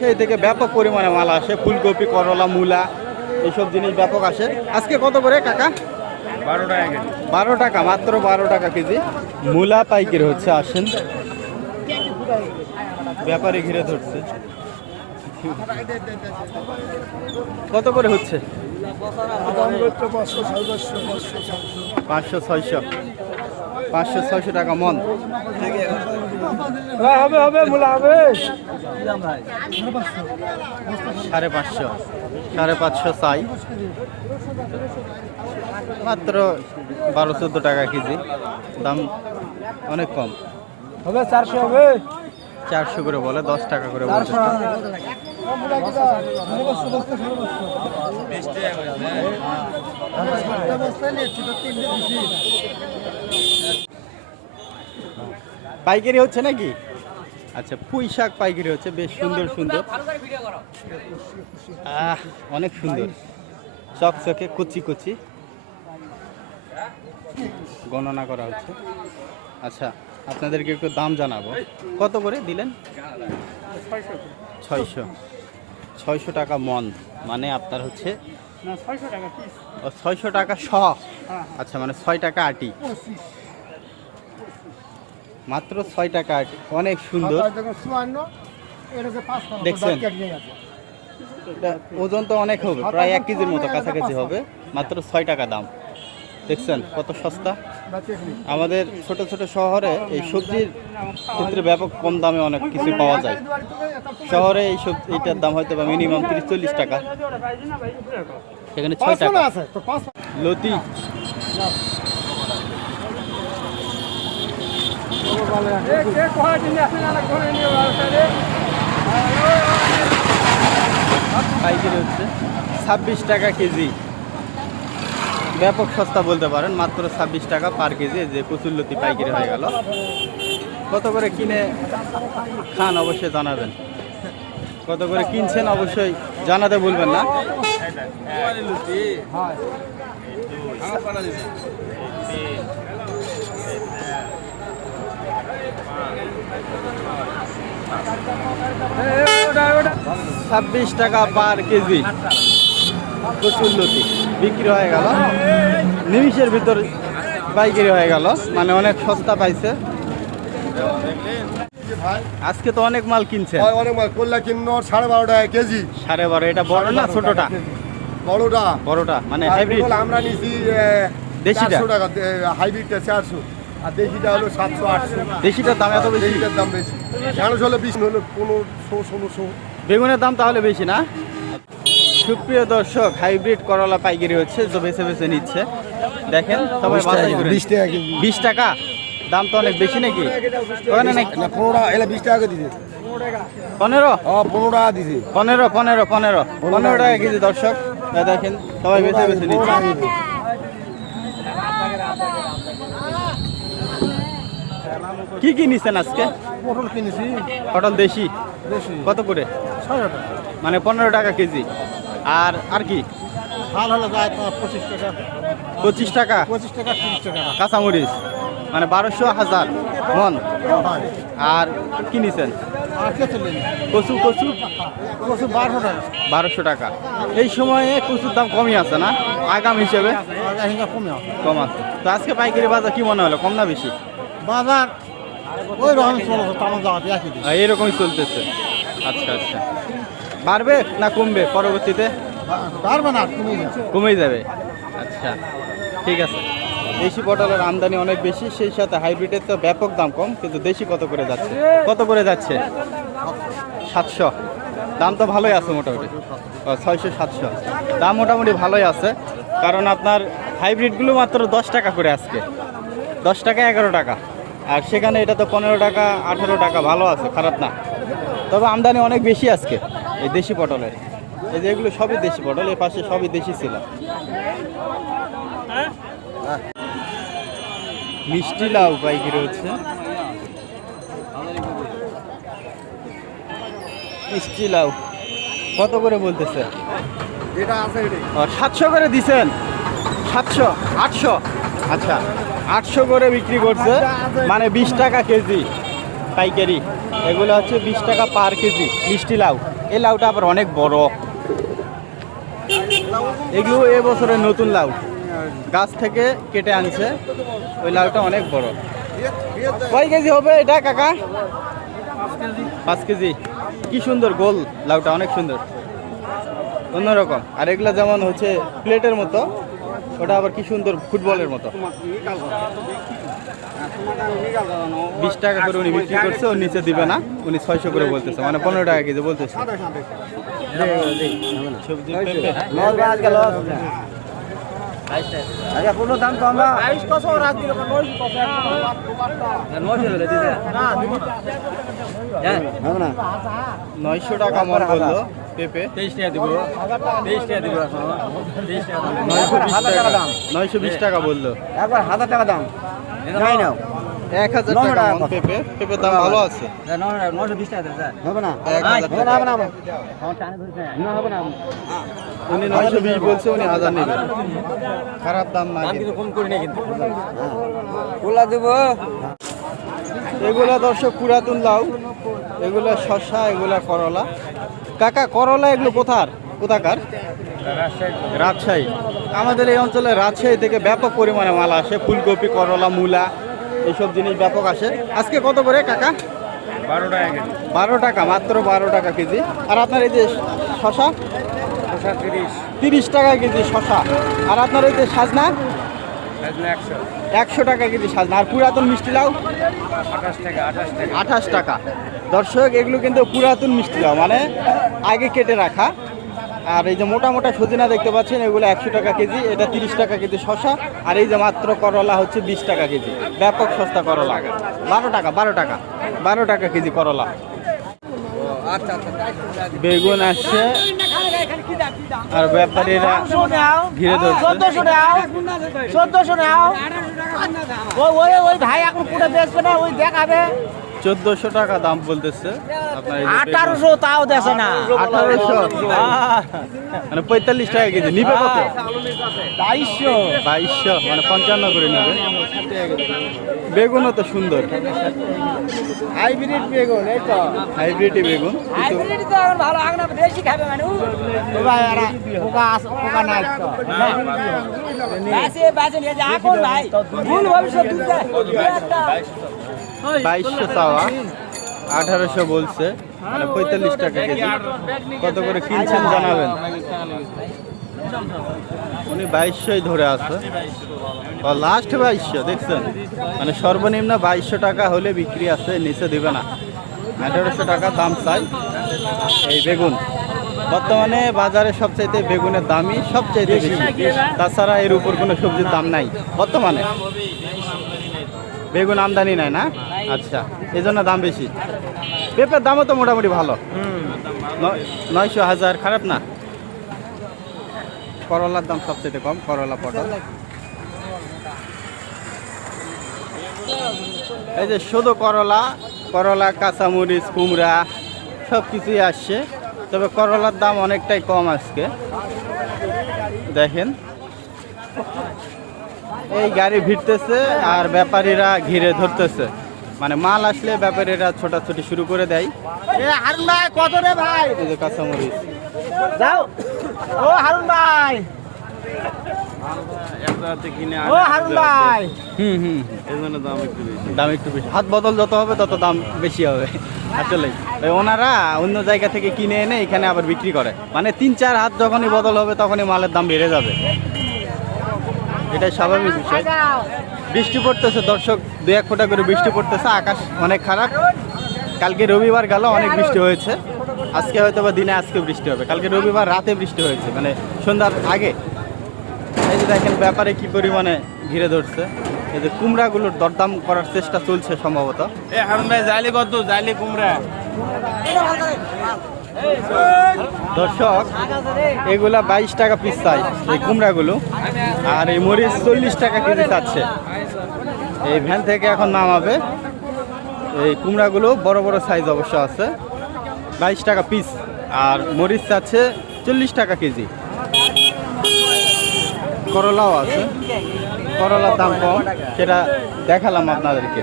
সেই থেকে ব্যাপক পরিমাণে মাল আসে, ফুলকপি, করলা, মূলা এইসব জিনিস ব্যাপক আসে। আজকে কত করে কাকা? 12 টাকা কেজি। 12 টাকা, মাত্র 12 টাকা কেজি। মূলা পাইকারি হচ্ছে, আসেন ব্যাপারী ঘিরে ধরছে। কত করে হচ্ছে? 500-600 টাকা মন হবে হবে মূলা হবে 550 চাই, মাত্র 12-14 টাকা কেজি, দাম অনেক কম। হবে 400 হবে 400 করে বলে, 10 টাকা করে বলছে। পাইকারি হচ্ছে নাকি? আচ্ছা, পুঁই শাক পাইকারি হচ্ছে, বেশ সুন্দর সুন্দর, অনেক সুন্দর, চকচকে কুচি কুচি, গণনা করা হচ্ছে। আচ্ছা, আপনাদেরকে একটু দাম জানাবো। কত করে দিলেন? 600 টাকা মন, মানে আপনার হচ্ছে 600 টাকা শ। আচ্ছা, মানে 6 টাকা আটি, মাত্র 6 টাকা আটি, অনেক সুন্দর। দেখছেন, ওজন তো অনেক হবে, প্রায় 1 কেজির মতো কাছাকাছি হবে, মাত্র 6 টাকা দাম। দেখছেন কত সস্তা। আমাদের ছোট ছোট শহরে এই সবজির ক্ষেত্রে ব্যাপক কম দামে অনেক কিছু পাওয়া যায়। শহরে এইটার দাম হয়তো বা মিনিমাম 30-40 টাকা, সেখানে 6 টাকা। লতি পাইকারি হচ্ছে 26 টাকা কেজি, ব্যাপক সস্তা বলতে পারেন, মাত্র 26 টাকা পার কেজি। যে কচুরলতি পাইকারি হয়ে গেল। কত করে কিনে খান অবশ্যই জানাবেন, কত করে কিনছেন অবশ্যই জানাতে ভুলবেন না। ছাব্বিশ টাকা পার কেজি কচুরলতি বিক্রি হয়ে গেল, নিমিষের ভিতর পাইকারি হয়ে গেল, মানে অনেক সস্তা পাইছে। আজকে তো অনেক মাল কিনছে, অনেক মাল করলা কিনো 12.5 টাকা কেজি। 12.5, এটা বড় না ছোটটা? বড়টা। বড়টা মানে হাইব্রিড। আমরা নিছি দেশিটা 400 টাকা, হাইব্রিডটা 400, আর দেশিটা হলো 700-800। দেশিটার দাম এত বেশি? দেশিটার দাম বেশি, ঢেঁড়স হলো 20, হলো 1500-1600। বেগুনের দাম তাহলে বেশি না? সুপ্রিয় দর্শক, হাইব্রিড করলা পাইকারি হচ্ছে, তো বেছে বেছে নিচ্ছে। দেখেন সবাই 20 টাকা কেজি। 20 টাকা দাম তো অনেক বেশি নাকি? ওখানে নাকি 15 টাকা, এলা 20 টাকা দিছে। 15? 15 টাকা দিছে। 15 টাকা কেজি। দর্শক দেখেন সবাই বেছে বেছে নিচ্ছে। কি কি নিচ্ছেন আজকে? পটল কিনেছি। পটল দেশি কত করে? 6 টাকা, মানে 15 টাকা কেজি। আর কি? ভাল হলো যায় তোমার 25 টাকা। 25 টাকা? 25 টাকা 30 টাকা। কাঁচামরিচ মানে 1200-1000 মন। আর কি নিছেন? কচু? 1200 টাকা। 1200 টাকা। এই সময়ে কচুর দাম কমই আছে না আগাম হিসেবে? কম আছে। তো আজকে পাইকারি বাজার কি মনে হলো, কম না বেশি? বাজার ওই রকম চলছে, তামার জায়গাতে একই দিন। এইরকমই চলতেছে। আচ্ছা, বাড়বে না কমবে পরবর্তীতে? পারবে না, কমেই যাবে। আচ্ছা, ঠিক আছে। দেশি পটলের আমদানি অনেক বেশি, সেই সাথে হাইব্রিডের তো ব্যাপক দাম কম, কিন্তু দেশি কত করে যাচ্ছে? 700। দাম তো ভালোই আছে মোটামুটি। 600-700 দাম মোটামুটি ভালোই আছে, কারণ আপনার হাইব্রিডগুলো মাত্র 10 টাকা করে আজকে, 10 টাকা 11 টাকা, আর সেখানে এটা তো 15 টাকা 18 টাকা, ভালো আছে, খারাপ না। তবে আমদানি অনেক বেশি আজকে এই দেশি পটলের। এই যে এগুলো সবই দেশি পটল, এর পাশে সবই দেশি ছিল। মিষ্টি লাউ পাইকারি হচ্ছে, মিষ্টি লাউ কত করে বলতেছে? 700 করে দিছেন? 700, 800? আচ্ছা, 800 করে বিক্রি করছে, মানে 20 টাকা কেজি পাইকারি। এগুলো হচ্ছে 20 টাকা পার কেজি মিষ্টি লাউ। এই লাউটা আবার অনেক বড়। এগুলো এবছরের নতুন লাউ, গাছ থেকে কেটে আনছে। ওই লাউটা অনেক বড়। কয় কেজি হবে এটা কাকা? 5 কেজি। কি সুন্দর গোল লাউটা, অনেক সুন্দর, অন্যরকম। আর এগুলা যেমন হচ্ছে প্লেটের মতো, ওটা আবার কি সুন্দর ফুটবলের মতো। 20 টাকা করে উনি বিক্রি করছে, ওর নিচে দিবে না, উনি 600 করে বলতেছে, মানে 15 টাকা কেজি বলতেছে। সবজি পেঁপে কোনো দাম তো আমরা 900 টাকা মন বললো পেঁপে। 920 টাকা বললো। একবার 1000 টাকা দাম নাই নাও 1000 টাকা মন পেঁপে। পেঁপের দাম ভালো আছে। 920 টাকা হবে না 1000 টাকা। হবে না হবে না উনি 920 বলছে, উনি 1000 নেবে। খারাপ দাম না। কম করি না কিন্তু কোলা দেব। এগুলা দর্শক পুরাতন লাউ, এগুলা শসা, এগুলা করলা। কাকা করলা এগুলো কোথাকার? রাজশাহী। আমাদের এই অঞ্চলে রাজশাহী থেকে ব্যাপক পরিমাণে মাল আসে, ফুলকপি, করলা, মূলা, এইসব জিনিস ব্যাপক আসে। আজকে কত করে কাকা? 12 টাকা কেজি। 12 টাকা, মাত্র 12 টাকা কেজি। আর আপনার এই যে শসা? 30 টাকা কেজি শসা। আর আপনার এই যে সাজনা? 100 টাকা কেজি সাজনা। আর পুরাতন মিষ্টি লাউ? 28 টাকা। দর্শক এগুলো কিন্তু পুরাতন মিষ্টি লাউ, মানে আগে কেটে রাখা। আর এই যে মোটা মোটা সজিনা দেখতে পাচ্ছেন, এগুলো 100 টাকা কেজি। এটা 30 টাকা কেজি শসা। আর এই যে মাত্র করলা হচ্ছে 20 টাকা কেজি। ব্যাপক সস্তা করলা। 12 টাকা কেজি করলা। বেগুন আসছে, আর ব্যাপারীরা ঘিরে ধরছে। 1400 নাও ওই ভাই এখন পুরো বেচবে না, ওই দেখাবে 1400 টাকা দাম বলতেছে। আপনার এই যে 1800 তাও দেছে না 1800, মানে 45 টাকা কেজি। নিবে কত? 2200, মানে 55 করে নেবে। বেগুনও তো সুন্দর, হাইব্রিড বেগুন, এই তো হাইব্রিড বেগুন। হাইব্রিড তো এখন ভালো আগনা বেশি খাবে মানে ও ভাই এরা পোকা নাই তো বাসে নিয়ে যা এখন ভাই ভুল ভবিষ্যৎ দুধ একটা 2200 চাওয়া, 1800 বলছে, মানে 45 টাকা কেজি। কত করে কিনছেন জানাবেন। উনি 2200 ধরে আছে, লাস্ট 2200 দেখছেন, মানে সর্বনিম্ন 2200 টাকা হলে বিক্রি আছে, নিচে দিবে না। 1800 টাকা দাম চাই এই বেগুন। বর্তমানে বাজারে সবচাইতে বেগুনের দামই সবচাইতে বেশি, তাছাড়া এর উপর কোনো সবজির দাম নাই বর্তমানে। বেগুন আমদানি নাই না, আচ্ছা, এই জন্য দাম বেশি। পেঁপের দামও তো মোটামুটি ভালো, 900, 1000, খারাপ না। করলার দাম সবচেয়ে কম, করলা, পটল। এই যে শুধু করলা, কাঁচামরিচ, কুমড়া সব কিছুই আসছে, তবে করলার দাম অনেকটাই কম আজকে। দেখেন এই গাড়ি ভিড়তেছে আর ব্যাপারীরা ঘিরে ধরতেছে, মানে মাল আসলে ব্যাপারীরা ছোটাছুটি শুরু করে দেয়। হারুন ভাই কত রে ভাই? এই যে কাঁচামরিচ যাও ও হারুন ভাই, ও হারুন ভাই, দাম একটু বেশি। হাত বদল যত হবে তত দাম বেশি হবে আসলে। ওনারা অন্য জায়গা থেকে কিনে এনে এখানে আবার বিক্রি করে, মানে 3-4 হাত যখনই বদল হবে তখনই মালের দাম বেড়ে যাবে, এটাই স্বাভাবিক বিষয়। বৃষ্টি পড়তেছে দর্শক, 2-1 ফোঁটা করে বৃষ্টি পড়তেছে, আকাশ অনেক খারাপ। কালকে রবিবার গেল, অনেক বৃষ্টি হয়েছে। আজকে হয়তো বা দিনে আজকে বৃষ্টি হবে, কালকে রবিবার রাতে বৃষ্টি হয়েছে, মানে সন্ধ্যার আগে। এই যে দেখেন ব্যাপারে কি পরিমাণে ঘিরে ধরছে। এই যে কুমড়াগুলোর দরদাম করার চেষ্টা চলছে সম্ভবত। জালি কুমড়া দর্শক এগুলা 22 টাকা পিস চাই এই কুমড়াগুলো, আর এই মরিচ 40 টাকা কেজি চাচ্ছে। এই ভ্যান থেকে এখন নামাবে। এই কুমড়াগুলো বড় বড় সাইজ অবশ্য আছে, 22 টাকা পিস। আর মরিচ চাচ্ছে 40 টাকা কেজি। করলাও আছে, করলার দাম কম, সেটা দেখালাম আপনাদেরকে।